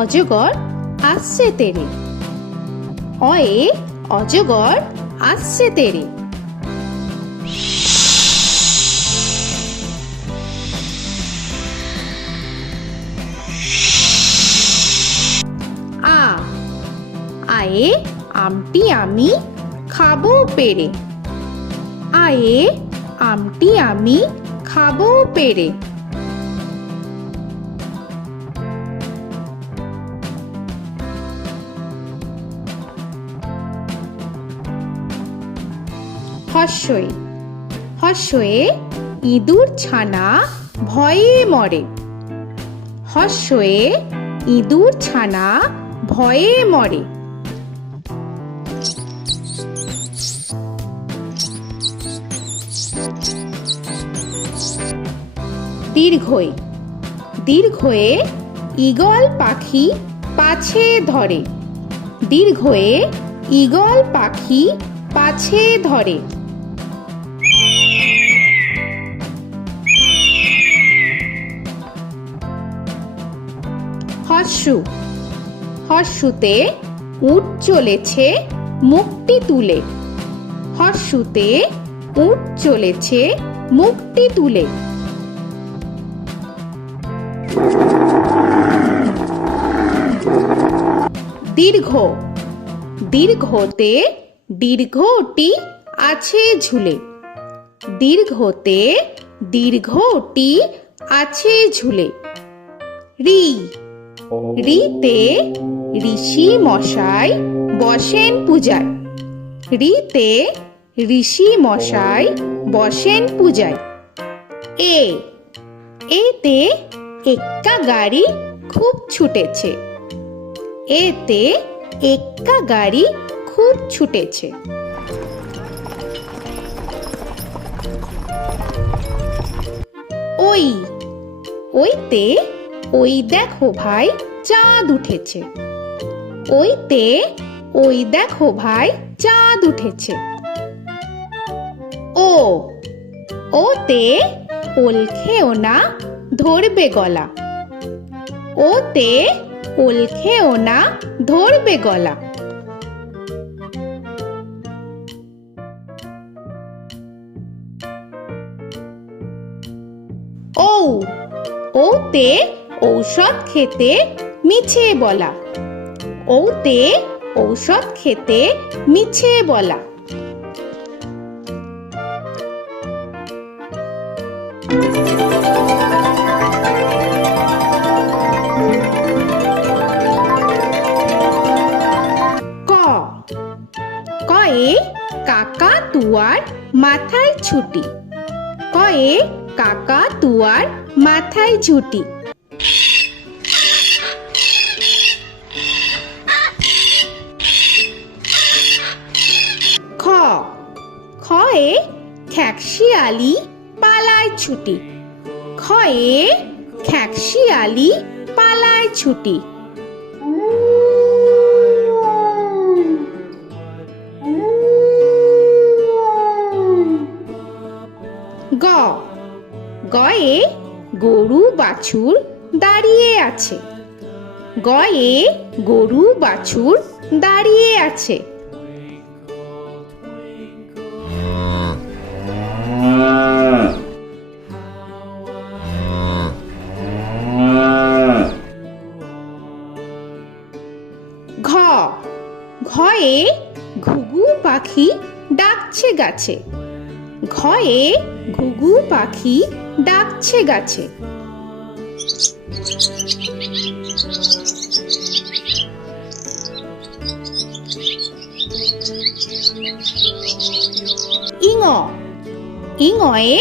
অজগর আসছে তেরে। অয়ে অজগর আসছে তেরে। আ আয়ে আমটি আমি খাবো পেরে। আয়ে আমটি আমি খাবো পেরে। হর্ষই হর্ষয়ে ইঁদুর ছানা ভয়ে মরে। হর্ষয়ে ইঁদুর ছানা ভয়ে মরে। দীর্ঘই দীর্ঘয়ে ঈগল পাখি পাছে ধরে। দীর্ঘয়ে ঈগল পাখি পাছে ধরে। হর্ষু হর্ষুতে উট চলেছে মুখটি তুলে। হর্ষুতে উট চলেছে মুখটি তুলে। দীর্ঘ দীর্ঘতে দীর্ঘটি আছে ঝুলে। দীর্ঘতে দীর্ঘটি আছে ঝুলে। রি রিতে ঋষি মশাই বসেন পূজায়। রিতে ঋষি মশাই বসেন পূজায়। এ এতে এক্কা গাড়ি খুব ছুটেছে। এতে এক্কা গাড়ি খুব ছুটেছে। ওই ওইতে ওই দেখো ভাই চাঁদ উঠেছে। ওইতে ওই দেখো ভাই চাঁদ উঠেছে। ও ওতে ওল খেও না ধরবে গলা। ওতে ওল খেও না ধরবে গলা। ঔ ওতে ঔষধ খেতে মিছে বলা। ওতে ঔষধ খেতে মিছে বলা। ক কয়ে কাকা তুয়ার মাথায় ছুটি। কয়ে কাকা তুয়ার মাথায় ঝুটি। খ খয়ে খ্যাকশিয়ালি পালায় ছুটি। খয়ে খ্যাকশিয়ালি পালায় ছুটি। গ গয়ে গরু বাছুর দাঁড়িয়ে আছে। গয়ে গরু বাছুর দাঁড়িয়ে আছে। ঘ ঘয়ে ঘুঘু পাখি ডাকছে গাছে। ঘয়ে ঘুঘু পাখি ডাকছে গাছে। ইঙ ইঙয়ে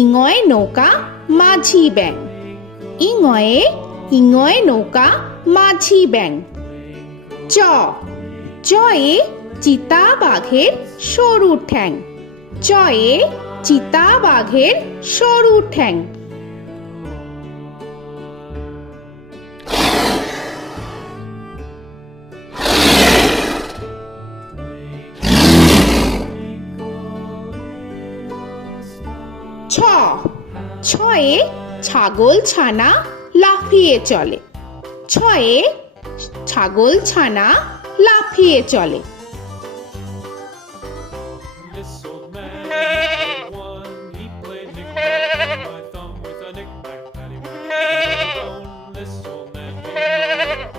ইঙয়ে নৌকা মাঝি ব্যাং। ইঙয়ে ইঙয়ে নৌকা মাঝি ব্যাং। চ চয়ে চিতা বাঘের সরু ঠ্যাং। চয়ে চিতা বাঘের সরু ঠ্যাং। ছ ছয়ে ছাগল ছানা লাফিয়ে চলে। ছয়ে ছাগল ছানা লাফিয়ে চলে। This old man had one. He played knick-knack on my thumb with a knick-knack, paddywhack, bone. This old man came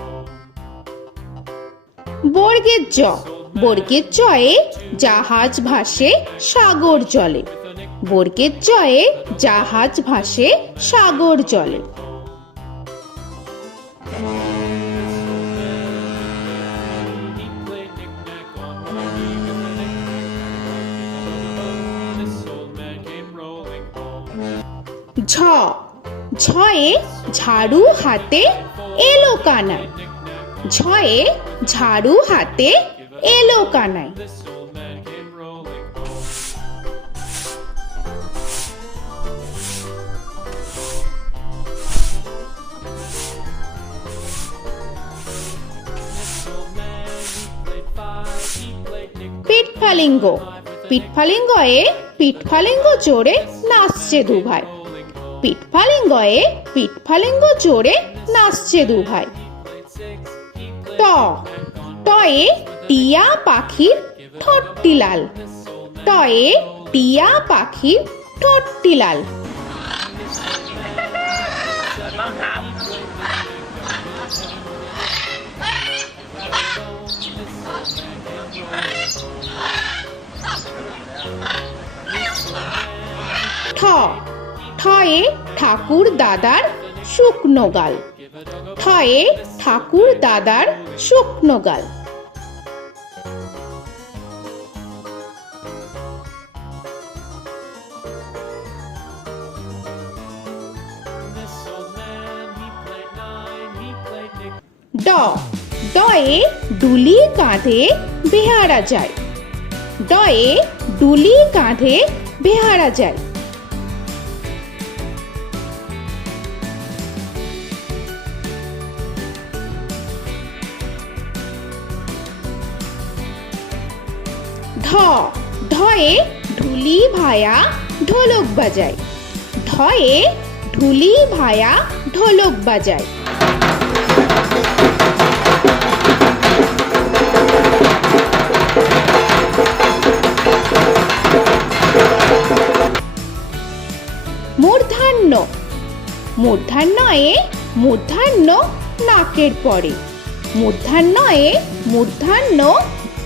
rolling home. বর্গের জ, বর্গের জয়ে জাহাজ ভাসে সাগর জলে। বর্গের জয়ে জাহাজ ভাসে সাগর জলে। He played knick-knack on my knee with a knick-knack, this old man came rolling home. ঝ, ঝয়ে ঝাড়ু হাতে এলো কানাই। ঝয়ে ঝাড়ু হাতে এলো Kanai. This old man came rolling home. This old man, he played five. He played knick-knack. পিঠফালিঙ্গ, পিঠফালিঙ্গয়ে পিঠফালিঙ্গ জোরে নাচছে দুভাই। পিঠফালিঙ্গয়ে পিঠফালিঙ্গ জোরে নাচছে দুভাই। ট, টয়ে টিয়া পাখির ঠোঁটটি লাল। টয়ে টিয়া পাখির ঠোঁটটি লাল। ঠ, ঠয়ে ঠাকুর দাদার শুকনো গাল। ঠয়ে ঠাকুর দাদার শুকনো গাল। This old man, he played nine. He played knick. ড, ডয়ে ডুলি কাঁধে বেহারা যায়। ডয়ে ডুলি কাঁধে বেহারা যায়। ঢ, ঢয়ে ঢুলি ভায়া ঢোলক বাজায়। ঢয়ে ঢুলি ভায়া ঢোলক বাজায়। মূর্ধন্য, মূর্ধন্যয়ে মূর্ধন্য নাকের পরে। মূর্ধন্যয়ে মূর্ধন্য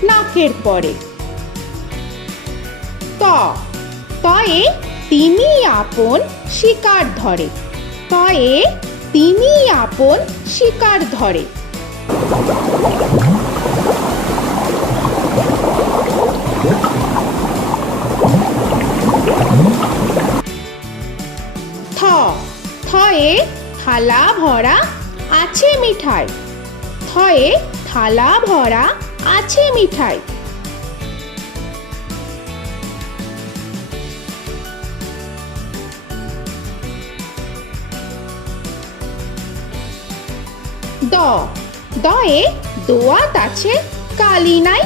নাকের পরে। ত, তয়ে তিনি আপন শিকার ধরে। তয়ে তিনি আপন শিকার ধরে। থ, থয়ে থালা ভরা আছে মিঠাই। থয়ে থালা ভরা আছে মিঠাই। দ, দয়ে দোয়াত আছে কালি নাই।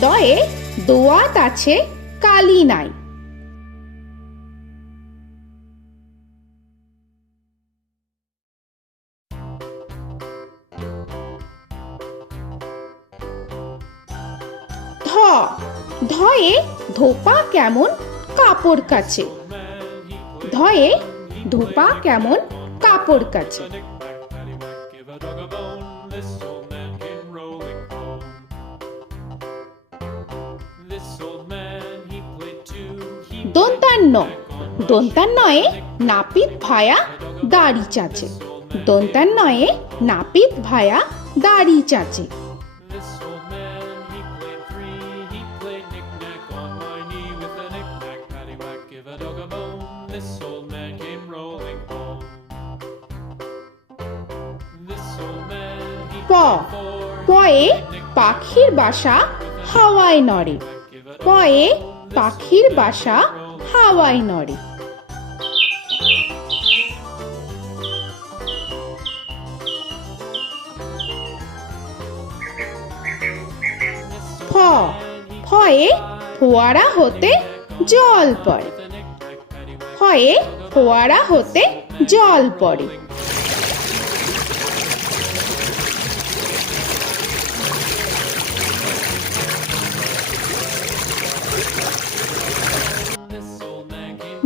দয়ে দোয়াত আছে কালি নাই। ধ, ধয়ে ধোপা কেমন কাপড় কাচে। ধয়ে ধোপা কেমন কাপড় কাচে। Knick-knack, paddywhack, give a dog a bone. This old man came rolling home. This old man, he played two. He দন্তান্ন, দন্তান্নয়ে নাপিত ভায়া দাড়ি চাচে। দন্তান্নয়ে নাপিত ভায়া দাড়ি চাচে। This old man, he played three. He played knick-knack on my knee with a knick-knack, paddywhack, give a dog a bone. This old man came rolling home. This old man, he প, played four. পয়ে পাখির বাসা হাওয়ায় নড়ে। পয়ে পাখির বাসা হাওয়ায় নড়ে। ফ, ফয়ে ফোয়ারা হতে জল পড়ে। ফয়ে ফোয়ারা হতে জল পড়ে।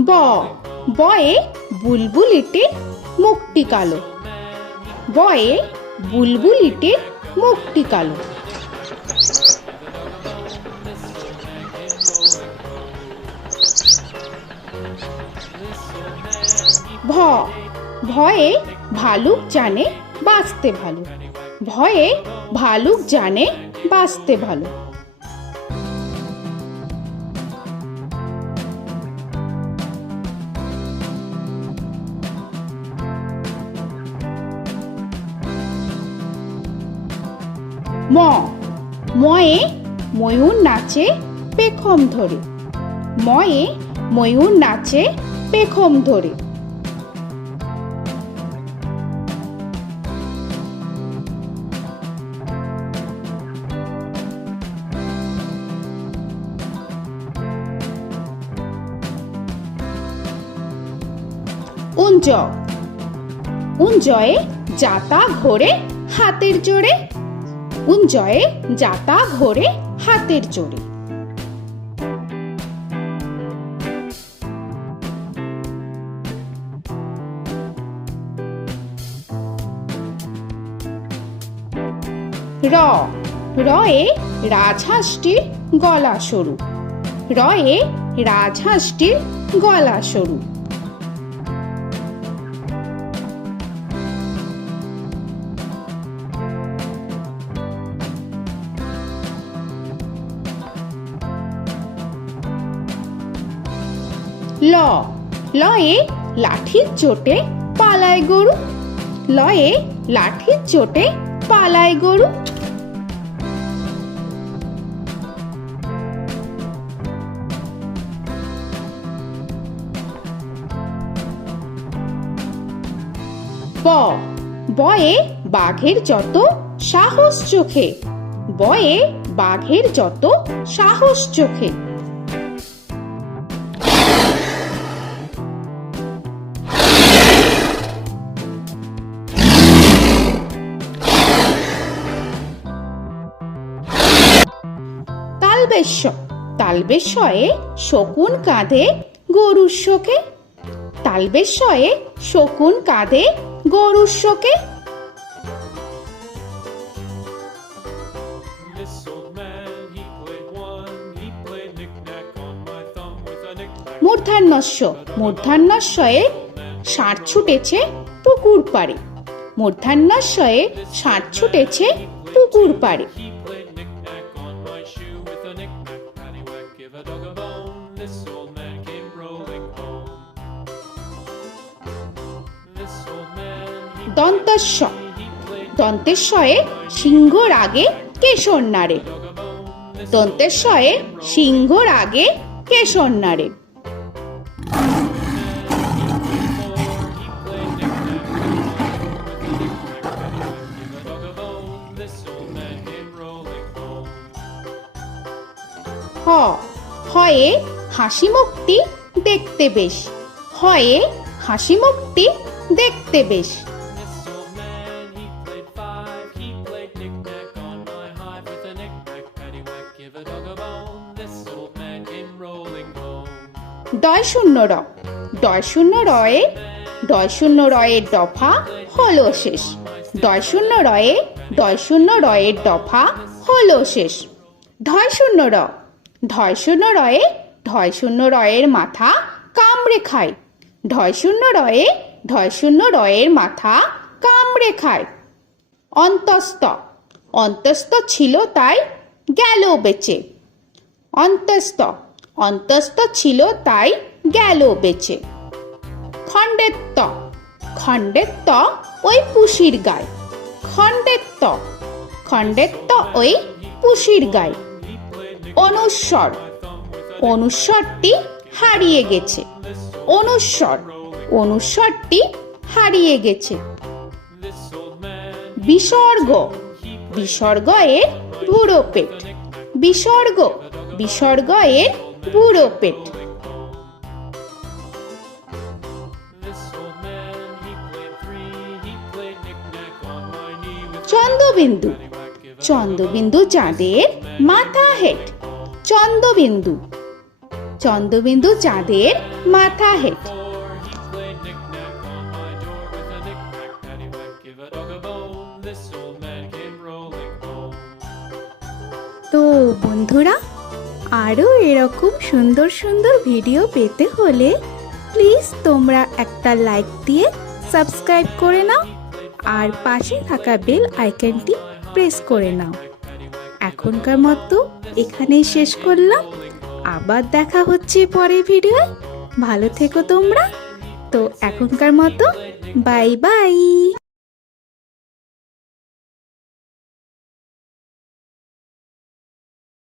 ব বয়ে বুলবুলিটির মুখটি কালো। বয়ে বুলবুলিটির মুখটি কালো। ভ ভয়ে ভালুক জানে বাঁচতে ভালো। ভয়ে ভালুক জানে বাঁচতে ভালো। ম ময়ে ময়ূর নাচে পেখম ধরে। ময়ে ময়ূর নাচে পেখম ধরে। উঞ্জ উঞ্জয়ে যাতা ঘোরে হাতের জোরে। উঞ্জয়ে যাতা ঘোরে হাতের জোরে। র রয়ে রাজহাঁসটির গলা সরু। রয়ে রাজহাঁসটির গলা সরু। ল লয়ে লাঠির চোটে পালায় গরু। লয়ে লাঠির চোটে পালায় গরু। ব বয়ে বাঘের যত সাহস চোখে। বয়ে বাঘের যত সাহস চোখে। তালবেশ্য তালবেশ্যয়ে শকুন কাঁধে গরুর শোকে। তালবেশ্যয়ে শকুন কাঁধে গরুর শোকে। This old man, he played one. He played knick-knack on my thumb with a knick-knack. মূর্ধন্যস্য মূর্ধন্যস্যয়ে ষাঁড় ছুটেছে পুকুর পাড়ে। মূর্ধন্যস্যয়ে ষাঁড় ছুটেছে পুকুর পাড়ে। He played knick-knack on my shoe with a knick-knack, paddywhack, give a dog a bone. This old man came rolling home. This old man, he দন্তস্য played দন্তেশ্বয়ে সিংহর আগে কেশর নাড়ে। dog a bone. This দন্তেশ্বয়ে সিংহর আগে কেশর নাড়ে। he played knick-knack on my with a knick-knack, paddywhack, give a dog a bone. This old man came rolling home. হ হয়ে হাসি মুখটি দেখতে বেশ। হয়ে হাসি মুখটি দেখতে বেশ। This old man, he played five. He played knick-knack on my hive with a knick-knack, paddywhack, give a dog a bone. This old man came rolling home. ডয় শূন্য র ডয় শূন্য রয়ে ডয় শূন্য রয়ের দফা হলো শেষ। ডয় শূন্য রয়ে ডয় শূন্য রয়ের দফা হলো শেষ। ঢয় শূন্য র ঢয় শূন্য রয়ে ঢয় শূন্য রয়ের মাথা কামড়ে খায়। ঢয় শূন্য রয়ে ঢয় শূন্য রয়ের মাথা কামড়ে খায়। অন্তস্থ অন্তস্থ ছিল তাই গেল বেঁচে। অন্তস্থ অন্তস্থ ছিল তাই গেল বেঁচে। খণ্ডেত্ব খণ্ডেত্ব ওই পুষির গায়। খণ্ডেত্ব খণ্ডেত্ব ওই পুষির গায়। অনুস্বর অনুস্বরটি হারিয়ে গেছে। অনুস্বর অনুস্বরটি হারিয়ে গেছে। This old man, বিসর্গ বিসর্গ এর বুড়ো পেট। বিসর্গ বিসর্গ এর বুড়ো পেট। this old man, he played three. He played knick-knack on my knee with Chandrabindu paddywhack, give a Chandrabindu চাঁদের মাথা হেট। চন্দ্রবিন্দু চন্দ্রবিন্দু চাঁদের মাথা head. Before he played knick-knack on my door with a knick-knack, paddywhack, give a dog a bone. This old man came rolling home. তো বন্ধুরা, আরও এরকম সুন্দর সুন্দর ভিডিও পেতে হলে প্লিজ তোমরা একটা লাইক দিয়ে সাবস্ক্রাইব করে নাও আর পাশে থাকা বেল আইকনটি প্রেস করে নাও। এখনকার মতো এখানেই শেষ করলাম, আবার দেখা হচ্ছে পরের ভিডিও। ভালো থেকো তোমরা। তো এখনকার মতো বাই বাই।